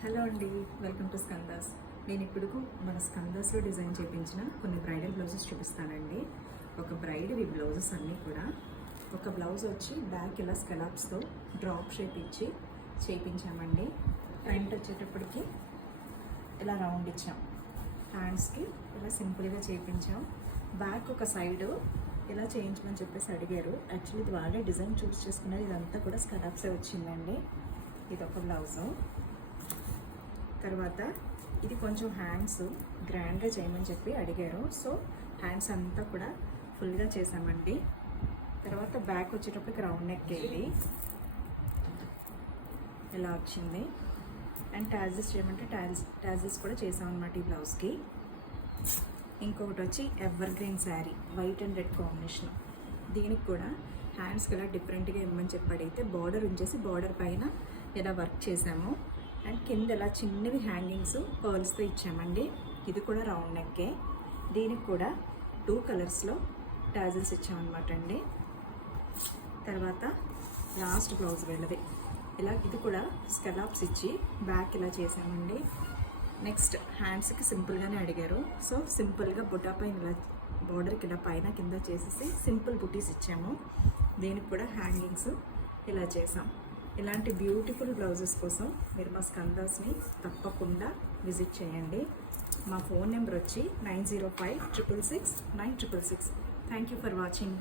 Hello అండి, welcome to స్కందాస్. నేను ఇప్పుడు మన స్కందాస్లో డిజైన్ చేయించిన కొన్ని బ్రైడల్ బ్లౌజెస్ చూపిస్తానండి. ఒక బ్రైడ్ ఈ బ్లౌజెస్ అన్నీ కూడా ఒక బ్లౌజ్ వచ్చి బ్యాక్ ఇలా స్కెలాప్స్తో డ్రాప్ షేప్ ఇచ్చి చేయించామండి. ఫ్రంట్ వచ్చేటప్పటికి ఇలా రౌండ్ ఇచ్చాం, హ్యాండ్స్కి ఇలా సింపుల్గా చేయించాం. బ్యాక్ ఒక సైడు ఇలా చేయించమని చెప్పేసి అడిగారు. యాక్చువల్లీ ఇది వాళ్ళే డిజైన్ చూస్ చేసుకున్నది. ఇదంతా కూడా స్కెలాప్సే వచ్చిందండి. ఇది ఒక బ్లౌజు. తర్వాత ఇది కొంచెం హ్యాండ్స్ గ్రాండ్గా చేయమని చెప్పి అడిగారు. సో హ్యాండ్స్ అంతా కూడా ఫుల్గా చేసామండి. తర్వాత బ్యాక్ వచ్చేటప్పటికి రౌండ్ నెక్ ఇది ఇలా వచ్చింది. అండ్ టాజిల్స్ చేయమంటే టాజిల్స్ కూడా చేసామన్నమాట ఈ బ్లౌజ్కి. ఇంకొకటి వచ్చి ever green sari, white and red combination. దీనికి కూడా హ్యాండ్స్కి ఇలా డిఫరెంట్గా ఇవ్వమని చెప్పి అడిగితే బార్డర్ ఉంచేసి బార్డర్ పైన ఇలా వర్క్ చేసాము. అండ్ కింద ఇలా చిన్నవి హ్యాంగింగ్స్ పర్ల్స్తో ఇచ్చామండి. ఇది కూడా రౌండ్ నెక్కే. దీనికి కూడా 2 కలర్స్లో టాజిల్స్ ఇచ్చామన్నమాట అండి. తర్వాత లాస్ట్ బ్లౌజ్ వెళ్ళది ఇలా, ఇది కూడా స్కెలాప్స్ ఇచ్చి బ్యాక్ ఇలా చేసామండి. నెక్స్ట్ హ్యాండ్స్కి సింపుల్గానే అడిగారు. సో సింపుల్గా బుట్టా పైన ఇలా బార్డర్కి ఇలా పైన కింద చేసేసి సింపుల్ బుటీస్ ఇచ్చాము. దీనికి కూడా హ్యాంగింగ్స్ ఇలా చేసాం. ఇలాంటి బ్యూటిఫుల్ బ్లౌజెస్ కోసం మీరు మా స్కందాస్ని తప్పకుండా విజిట్ చేయండి. మా ఫోన్ నెంబర్ వచ్చి 9056669666. Thank you for watching.